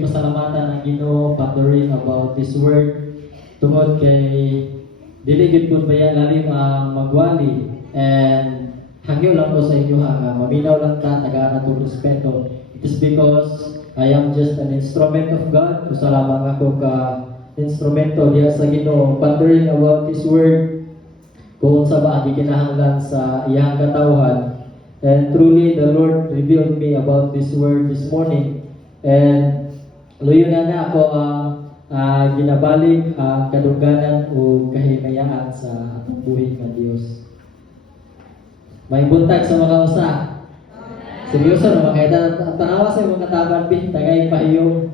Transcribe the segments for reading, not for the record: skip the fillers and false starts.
Pasalamatan ang Ginoo patuloy about this word tungod kay dili gid pud baya lalim magwali and hangyo lang ko sa inyo nga maminaw lang ta tagaan nato respeto. It is because I am just an instrument of God. Salamat ako ka instrumento diha sa Ginoo patuloy about this word kung sa ba ang kinahanglan sa iyang katawhan. And truly the Lord revealed me about this word this morning, and luyo na ako ang ginabalik ang kadungganan o kahimayaan sa atong buhay ng Dios. May buntag sa mga usa. Seryoso na makita tanawa sa mga kataban bin tagay pahiyong.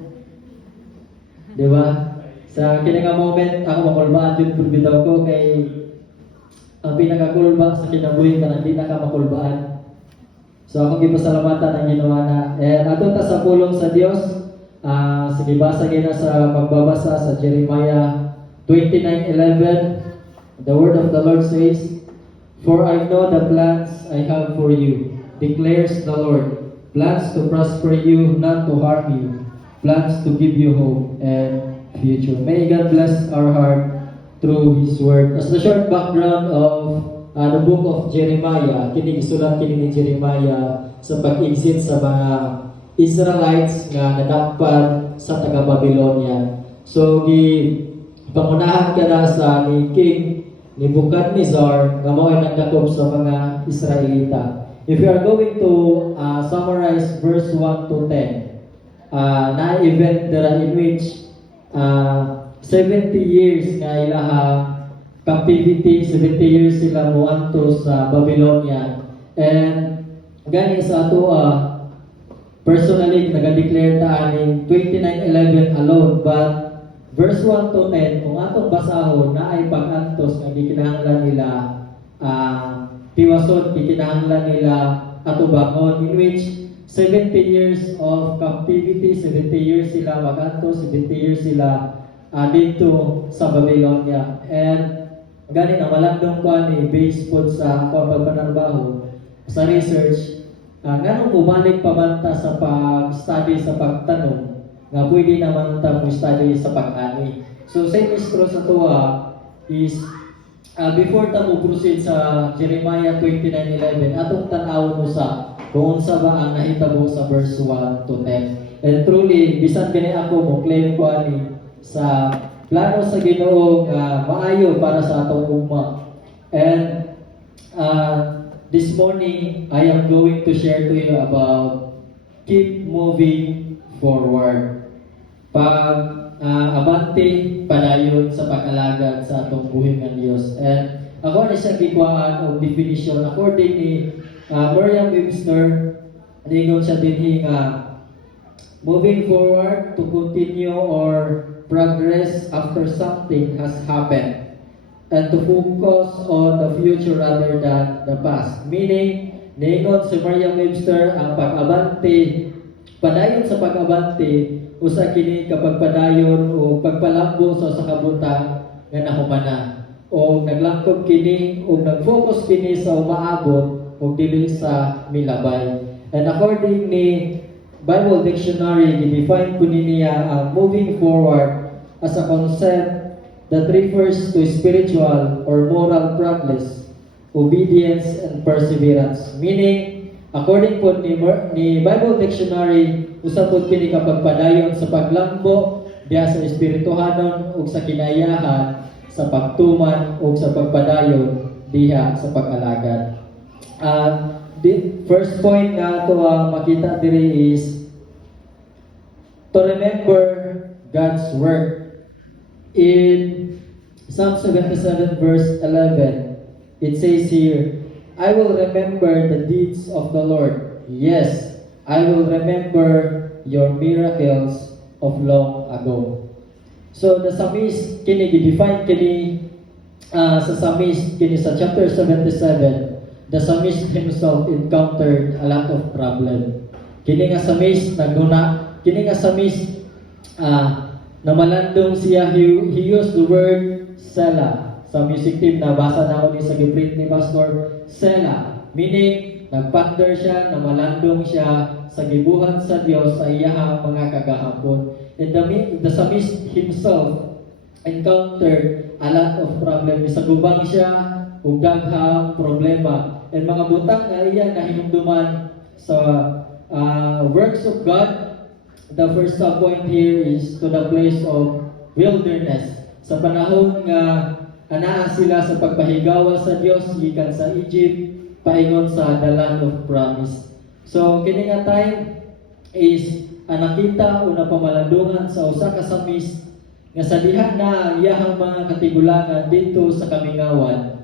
Di ba? Sa kinanga moment ako makulbaan jud pud bitaw ko kay ang pinakakulba sa kinabuhi kanang di na ka makulbaan. So ako gipasalamatan ang ginawa na. And ato ta sa pulong sa Dios. Sige, basa na sa pagbabasa sa Jeremiah 29:11. The word of the Lord says, "For I know the plans I have for you, declares the Lord, plans to prosper you, not to harm you, plans to give you hope and future." May God bless our heart through His word. As the short background of the book of Jeremiah, isulat kini ni Jeremiah sa pag-exit sa mga Israelites nga nadakpan sa taga-Babylonia. So, pangunahan ka na sa ni King Nebuchadnezzar nga mao ay nagdakop sa mga Israelita. If you are going to summarize verse 1 to 10, na event there in which 70 years nga ilaha captivity, 70 years sila muadto sa Babylonia. And gani sa ato personally, nag-declare ta aning 29:11 alone, but verse 1 to 10, kung atong basahon na ay pag-antos nga gikinahanglan nila tiwasod, gikinahanglan nila atubangon, in which 70 years of captivity, 70 years sila mag-antos, 70 years sila dito sa Babylonia. And gani na malandong ko ni based po sa pagpanarbaho sa research. Ganong bumalik pa man ta sa pag-study sa pagtanong nga pwede naman ta mo-study sa pag-ani. So sa ministro sa tuwa is before ta mo proceed sa Jeremiah 29:11, atong tan-awon mo sa kung sa ba ang nahitabo sa verse 1 to 10. And truly, bisan gani ako mo claim ko ani sa plano sa Ginoo nga maayo para sa atong umma. And this morning, I am going to share to you about keep moving forward. Abante, padayon sa pag-alagad sa atong buhay ng Diyos. And ako na siya gikuhaan o definition according ni Merriam-Webster. Ningon siya din moving forward to continue or progress after something has happened, and to focus on the future rather than the past. Meaning, ningon si Merriam-Webster, ang pag-abante, padayon sa pag-abante, usa kini kapag padayon o pagpalambong sa kabutang nga nahumana. O naglangkob kini o nag-focus kini sa umaabot o dili sa milabay. And according ni Bible Dictionary, i-define po niya ang moving forward as a concept that refers to spiritual or moral progress, obedience, and perseverance. Meaning, according po ni Bible Dictionary, usa po kini kapag padayon sa paglambo diha sa espirituhanon ug sa kinayahan, sa pagtuman ug sa pagpadayon diha sa pag-alagad. The first point na ito makita diri is to remember God's work. In Psalm 77 verse 11, it says here, "I will remember the deeds of the Lord. Yes, I will remember your miracles of long ago." So the psalmist kini gi-define kini sa psalmist kini sa chapter 77, the psalmist himself encountered a lot of problem. Kini nga psalmist kini nga psalmist namalandong siya, he used the word Selah. Sa music team, nabasa na ako sa giprint ni Pastor, Selah. Meaning, nagpander siya, namalandong siya sa gibuhat sa Dios sa iyahang mga kagahapon. And the psalmist himself encountered a lot of problem. Isagubang siya ug daghang problema. And mga butang na iya na hinumduman sa works of God. The first point here is to the place of wilderness. Sa panahon nga anaa sila sa pagpahigawa sa Dios gikan sa Egypt paingon sa the land of promise. So kini nga time is nakita o napamalandungan sa usa ka psalmist nga sa diha na iyahang mga katigulangan dito sa kamingawan.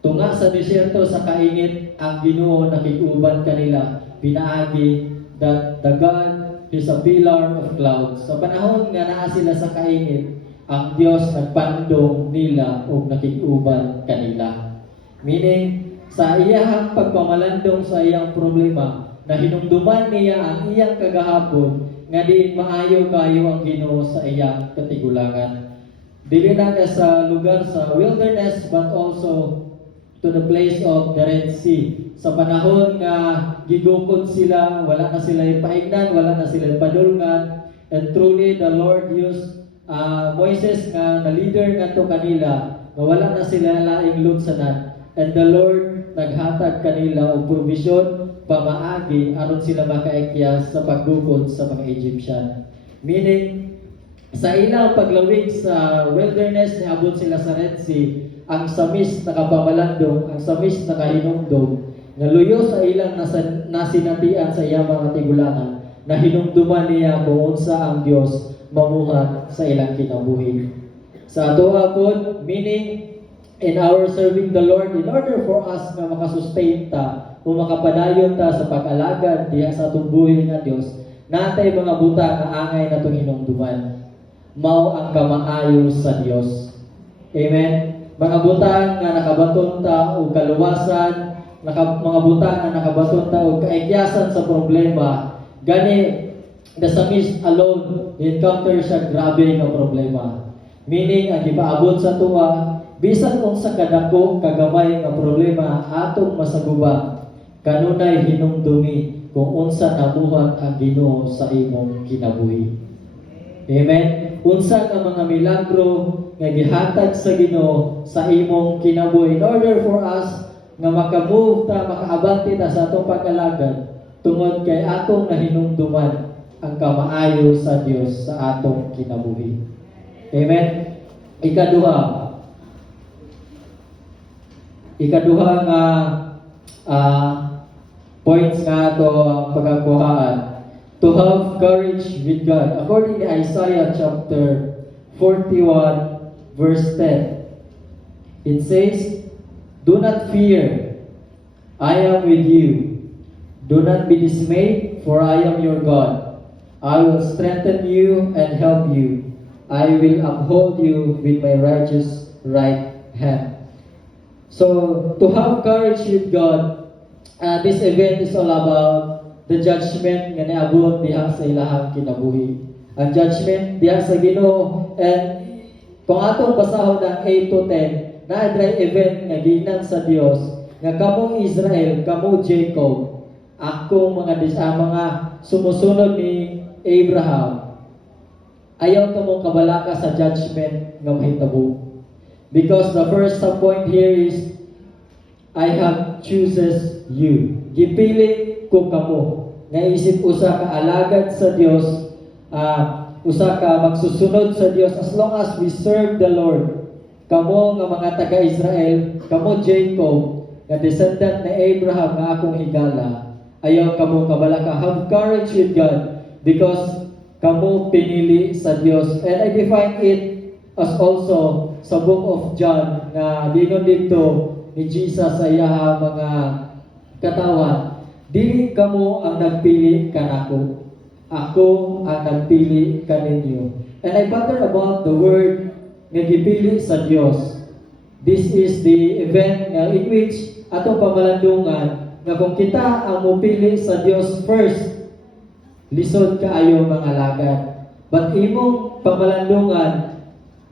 Tunga sa desierto sa kainit ang Ginoo nakig-uban kanila pinaagi that the God is a pillar of clouds. Sa panahon nga naa sila sa kainit, ang Dios nagpandong nila o nakig-uban kanila. Meaning, sa iyang pagpamalandong sa iyang problema, na hinumduman niya ang iyang kagahapon, nga di maayo kayo ang Ginoo sa iyang katigulangan. Dili na ka sa lugar sa wilderness, but also to the place of the Red Sea. Sa panahon nga gigukod sila, wala na sila ipaignan, wala na sila ipadulngan, and truly the Lord used Moises nga na leader ngadto kanila, nga wala na sila laing lutsanan, and the Lord naghatag kanila og provision pamaagi aron sila makaikyas sa paggukod sa mga Egyptian. Meaning, sa ilang paglawig sa wilderness, niabot sila sa Red Sea, ang psalmist nakapamalandong, ang psalmist nakahinumdom, nga luyo sa ilang nasinatian sa iyang mga tigulangan, na hinumduman niya kung unsa ang Dios mamuhat sa ilang kinabuhi. Sa ato hapon, meaning in our serving the Lord, in order for us na makasustain ta o makapadayon ta sa pag-alagad diha sa atong buhi nga Dios, natay mga buta nga angay natong hinumduman. Mao ang kamaayo sa Dios. Amen. Mga butang nga nakabaton ta og kaluwasan, mga butang nga nakabaton ta og kaigyasan sa problema. Gani the psalmist alone encounter siya grabe nga problema. Meaning ang gipaabot sa tuwa, bisan unsa kadako kagamay nga problema atong masaguba, kanunay hinumdumi kung unsa nabuhat ang Ginoo sa imong kinabuhi. Amen. Unsa ka mga milagro nga gihatag sa Ginoo sa imong kinabuhi in order for us nga makamove ta, makaabante ta sa atong pag-alagad tungod kay atong nahinumduman ang kamaayo sa Dios sa atong kinabuhi. Amen. Ikaduha nga points nga ato ang pagkakuhaan. To have courage with God. According to Isaiah chapter 41 verse 10, it says, "Do not fear, I am with you. Do not be dismayed, for I am your God. I will strengthen you and help you. I will uphold you with my righteous right hand." So, to have courage with God, this event is all about the judgment nga niabot diha sa ilahang kinabuhi. Ang judgment diha sa Ginoo, and kung atong basahon ang 8 to 10, na dry event nga ginan sa Dios nga kamong Israel, kamong Jacob, akong mga sumusunod ni Abraham, ayaw ka mong kabalaka sa judgment nga mahitabo. Because the first point here is, I have chooses you. Gipili ko kamo. Naisip usa ka alagad sa Dios, usa ka magsusunod sa Dios as long as we serve the Lord. Kamo nga mga taga-Israel, kamo Jacob, nga descendant ni Abraham nga akong higala, ayaw kamo kabalaka. Have courage with God because kamo pinili sa Dios. And I define it as also sa book of John nga dingon dito ni Jesus sa iyaha mga katawan, dili kamo ang nagpili kanako, ako ang nagpili kaninyo. And I ponder about the word nga gipili sa Dios. This is the event nga in which atong pamalandungan nga kung kita ang mupili sa Dios first, lisod kaayo mga alagad. But imong pamalandungan,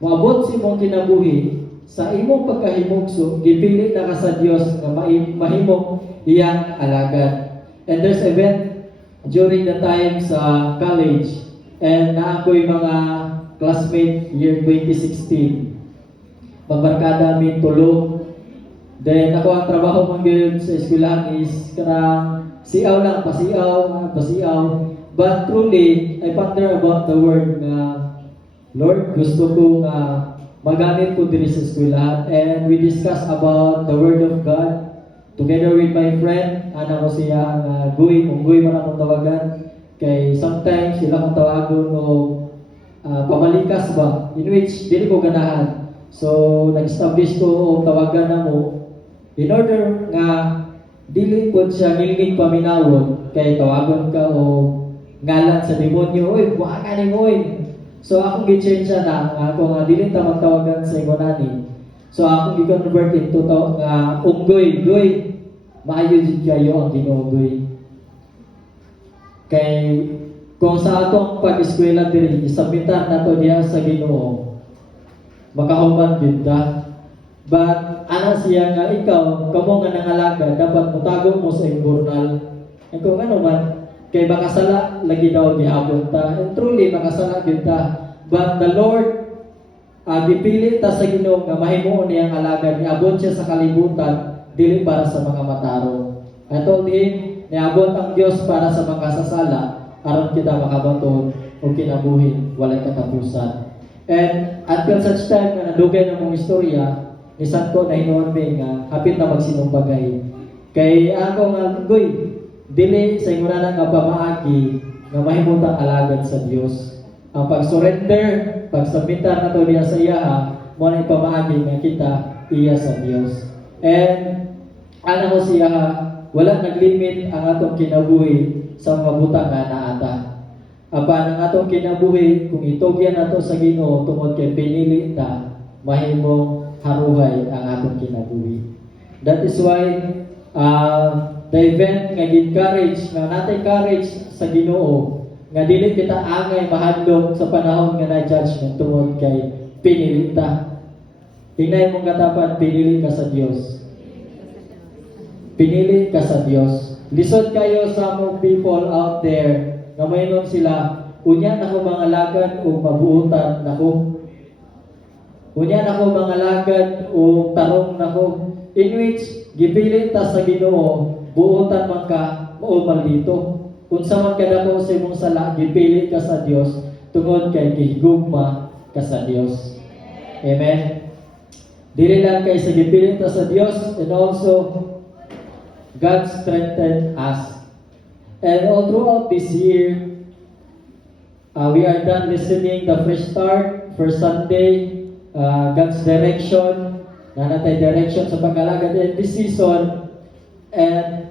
moabot si mong kinabuhi, sa imong pagkahimugso gipili na ka sa Dios nga mahimong iyang alagad. And there's event during the time sa college, and na ako'y mga classmate year 2016. Magbarkada mi tulo. Then ako ang trabaho man gyud sa eskwelahan is karang siaw lang, pasiaw. But truly, I ponder about the word nga, Lord, gusto ko nga magamit ko diri sa eskwelahan, and we discuss about the word of God together with my friend. Ana ko siya nga Guy man akong tawagan, kay sometimes sila kong tawagon o pamalikas ba, in which dili ko ganahan. So nag-establish ko og tawagan namo in order nga dili po siya nilingig paminawon, kay tawagon ka o ngalan sa demonyo, oy buha ka ni oy. So akong gi-change na ako nga dili ta magtawagan sa ingon ani. So akong gi-convert into nga unggoy, Goy. Maayo jud kayo ang Ginoo, Goy. Kay kung sa atong pag-eskwela diri isabitan nato diha sa Ginoo, makahuman gyud ta. But ana siya nga ikaw kamo nga nangalaga dapat mutago mo sa journal. E kung ano man kay baka sala lagi daw giabot ta, and truly makasala gyud ta. But the Lord gipili ta sa Ginoo nga mahimuon niyang alagad, niabot siya sa kalibutan dili para sa mga mataro. I told him, niabot ang Dios para sa makasasala aron kita makabaton o kinabuhi walay katapusan. And until such time nga nadugay na mong istorya, isan ko na hinuon mi nga hapit na magsinumbagay. Kay ako nga Goy, dili sa inguna nga pamaagi nga mahimutang alagad sa Dios. Ang pag-surrender, pag-submitan na to diya sa iya, mo na pamaagi nga kita iya sa Dios. And ana ko siya, wala naglimit ang atong kinabuhi sa mga buta nga naata. Apan ang atong kinabuhi, kung itugyan nato sa Ginoo tungod kay pinili ta, mahimong haruhay ang atong kinabuhi. That is why the event nga encourage nga natay courage sa Ginoo nga dili kita angay mahadlok sa panahon nga na-judgment tungod kay pinili ta. Tingnan mong katapat, pinili ka sa Dios. Pinili ka sa Dios. Lisod kayo sa mga people out there na mayroon sila, unya nako mga lagad o mabuutan nako. Unya nako mga lagad o tarong nako. In which gipili ta sa Ginoo, buutan man ka o maldito. Unsa man kadako sa imong sala, gipili ka sa Dios tungod kay gihigugma ka sa Dios. Amen. Dili lang kay sa gipili ta sa Dios, and also God strengthened us. And all throughout this year, we are done listening the Fresh Start, First Sunday, God's direction, nanatay direction sa pag-alagad in this season. And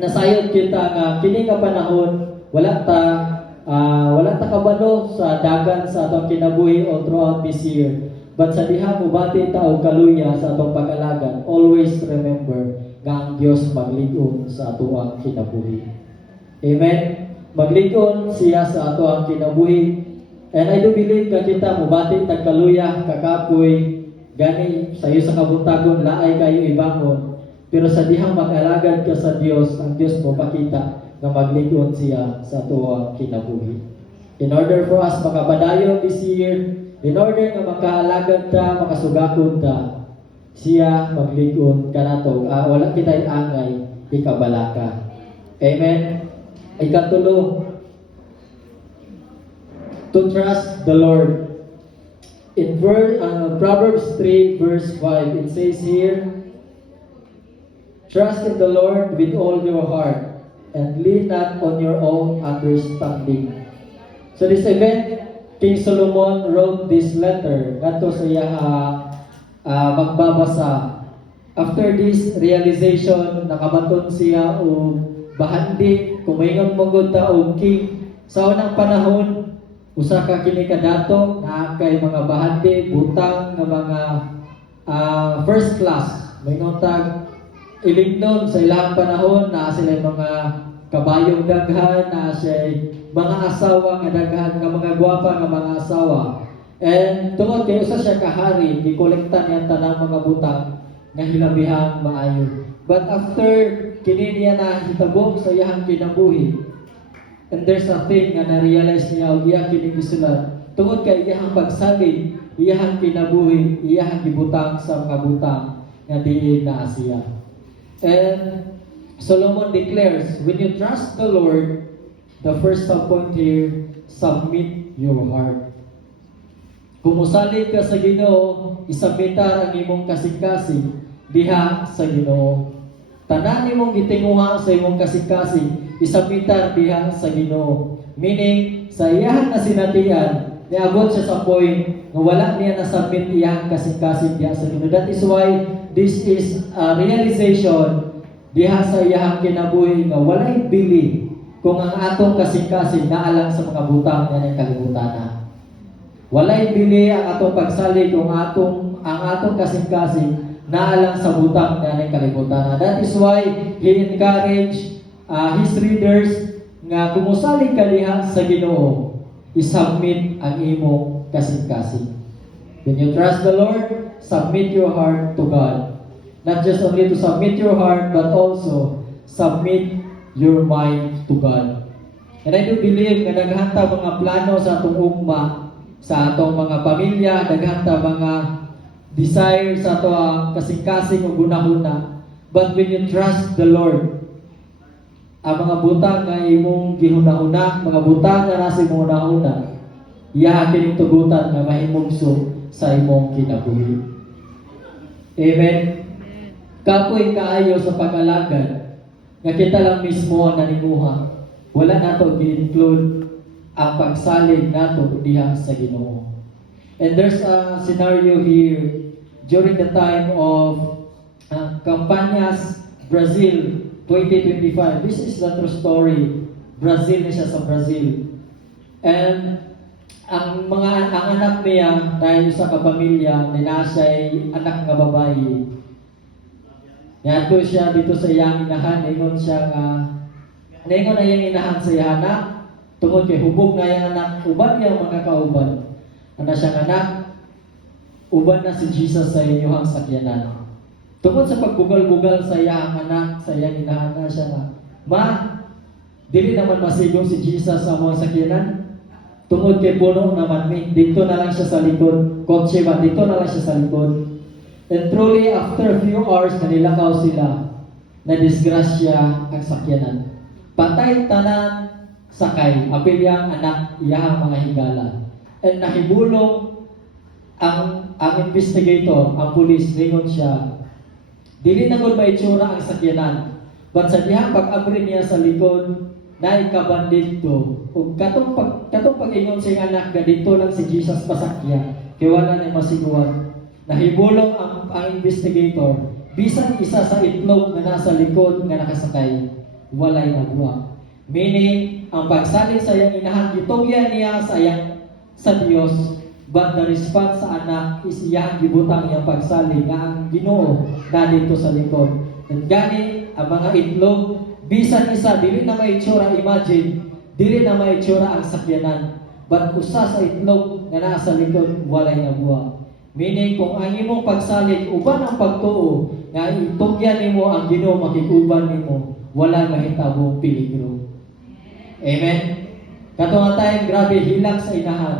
nasayod kita nga kini nga panahon wala ta kabalo sa dagan sa atong kinabuhi all throughout this year. But sa diha mo bati ta og kaluya sa atong pag-alagad, always remember nga ang Dios magligon sa atoang kinabuhi. Amen. Magligon siya sa atoang kinabuhi. And I do believe nga kita mo bati tag kaluya kakapoy gani sayo sa kabuntagon laay kayo ibangon. Pero sa dihang mag-alagad ka sa Dios, ang Dios mo pakita na magligon siya sa atoang kinabuhi. In order for us makapadayon this year, in order na makaalagad ta, makasugakod ta, siya magligon ka nato. Wala kita'y angay, ikabalaka. Amen? Ikatulo, to trust the Lord. In Proverbs 3 verse 5, it says here, trust in the Lord with all your heart and lean not on your own understanding. So this event, King Solomon wrote this letter ngadto sa iya magbabasa. After this realization, nakabaton siya o bahandi, kumaingon mo gud ta og king. Sa unang panahon, usa ka kini kadato na kay mga bahandi, butang nga mga first class. Maingon tag ilignon sa ilang panahon na sila mga kabayong daghan, na siya mga asawa nga daghan, nga mga gwapa nga mga asawa. And tungod kay usa siya kahari, gikolekta niya tanang mga butang nga hilabihang maayo. But after kini niya na hitabo sa iyang kinabuhi, and there's a thing nga na-realize niya og iya kini gisulat. Tungod kay iyang pagsalig, iyang kinabuhi, iyang gibutang sa mga butang nga diin na siya. And Solomon declares, when you trust the Lord, the first point here, submit your heart. Kung musalig ka sa Ginoo, isabitar ang imong kasing-kasing diha sa Ginoo. Tanan nimong gitinguha sa imong kasing-kasing, isabitar diha sa Ginoo. Meaning, sa iyang nasinatian, niabot siya sa point na wala niya nasabit iyang kasing-kasing diha sa Ginoo. That is why this is a realization diha sa iyang kinabuhi nga walay bili kung ang atong kasing-kasing naalang sa mga butang nga ng kalibutan. Walay bili ang atong pagsalig kung ang atong kasing-kasing naalang sa butang nga ng kalibutan. That is why he encouraged his readers nga kumusalig ka diha sa Ginoo, isubmit ang imong kasing-kasing. When you trust the Lord, submit your heart to God. Not just only to submit your heart, but also submit your mind to God. And I do believe nga naghanta mga plano sa atong ugma, sa atong mga pamilya, naghanta mga desire sa atong kasing-kasing o gunahuna. But when you trust the Lord, ang mga butang nga imong gihuna-una, mga butang nga nasa imong una-una, iya kining tugutan nga mahimugso sa imong kinabuhi. Amen. Kapoy kaayo sa pag-alagad nga kita lang mismo ang nanimuha. Wala nato gi-include ang pagsalig nato diha sa Ginoo. And there's a scenario here during the time of Campañas Brazil 2025. This is the true story. Brazil na siya sa Brazil. And ang anak niya dahil sa kapamilya nila siya'y anak nga babae. Yato siya dito sa iyang inahan, ingon siya nga ningon na iyang inahan sa iyang anak, tungod kay hubog na iyang anak, uban niya mga kauban. Ana siyang anak, uban na si Jesus sa inyong sakyanan. Tungod sa pagbugal-bugal sa iyang anak, sa iyang inahan na siya nga, ma, dili naman masigong si Jesus sa mga sakyanan. Tungod kay puno naman mi, dito na lang siya sa likod. Kotse ba, dito na lang siya sa likod. And truly, after a few hours, nanilakaw sila, na disgrasya ang sakyanan. Patay tanan sakay, apil yang anak, iyahang mga higala. And nakibulong ang investigator, ang pulis, ringon siya, dili na gud maitsura ang sakyanan. But sa dihang pag-abri niya sa likod, na ikabandit to. Ug katong pag-ingon sa iyang anak, dito lang si Jesus pasakya, kaya wala na masiguan. Nahibulong ang investigator, bisan isa sa itlog na nasa likod nga nakasakay, walay nabuha. Meaning, ang pagsalig sa iyang inahan, gitugyan niya sa Dios, but the response sa anak is iyang gibutang iyang pagsalig nga ang Ginoo na dito sa likod. At gani, ang mga itlog, bisan isa, dili na may itsura, imagine, dili na may itsura ang sakyanan, but usa sa itlog nga nasa likod, walay nabuha. Meaning, kung ang imong pagsalig, uban ang pagtuo, nga itugyan nimo ang Ginoo makikuban nimo, wala mahitabo peligro. Amen? Katong time, grabe, hilak sa inahan.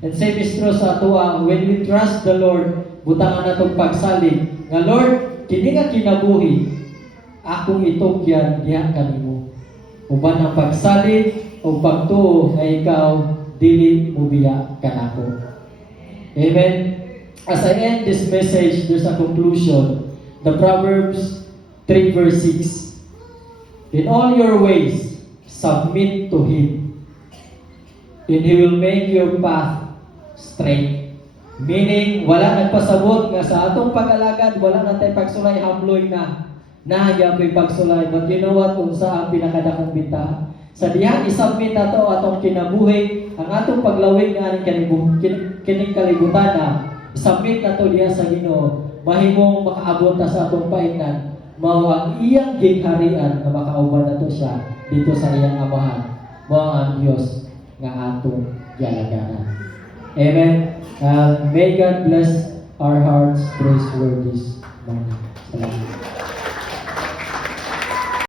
And same is true sa atua, when we trust the Lord, butangan natong pagsalig, nga Lord, kini nga kinabuhi, akong itugyan, diha kanimo. Uban ang pagsalig, o pagtuo, nga ikaw, dili mo biya kanako. Amen? As I end this message, there's a conclusion. The Proverbs 3 verse 6. In all your ways, submit to Him, and He will make your path straight. Meaning, wala nagpasabot nga sa atong pag-alagad, wala na tayo pagsulay, hamloy na. Nahagya ko'y pagsulay. But you know what? Kung sa ang pinakadakong bita. Sa dihang isubmit nato atong kinabuhi, ang atong paglawig nga kining kalibutan na, submit na to diya sa Ginoo, mahimong makaabot na sa atong painan, mao ang iyang gingharian na makauban na to siya dito sa iyang amahan, mao ang Dios nga atong gialagaran. Amen. May God bless our hearts through His word this morning. Salamat.